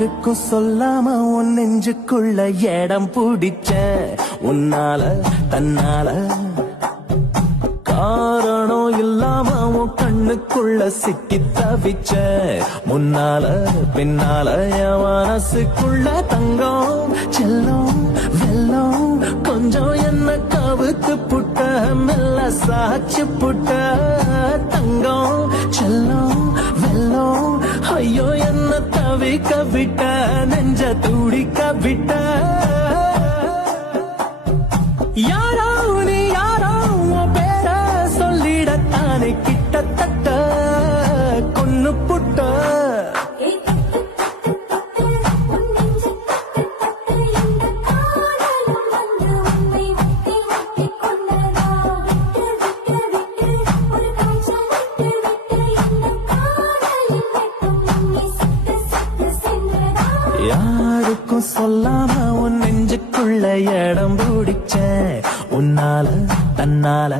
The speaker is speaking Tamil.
யாருக்கும் சொல்லாம உன் நெஞ்சுக்குள்ள இடம் பிடிச்ச உன்னால தன்னால காரணம் இல்லாம உன் கண்ணுக்குள்ள சிக்கி தவிச்ச முன்னால பின்னால என் மனசுக்குள்ள தங்கம் செல்லும் வெல்லம் கொஞ்சம் என்ன கவுத்து புட்ட மெல்ல சாச்சு புட்ட தவிக்க விட்ட நெஞ்ச துடிக்க விட்ட. யாரோ நீ யாரோ பேர சொல்லிடத்தானே கிட்டத்தட்ட. யாருக்கும் சொல்லாம உன் நெஞ்சுக்குள்ள இடம் பிடிச்ச. உன்னால தன்னால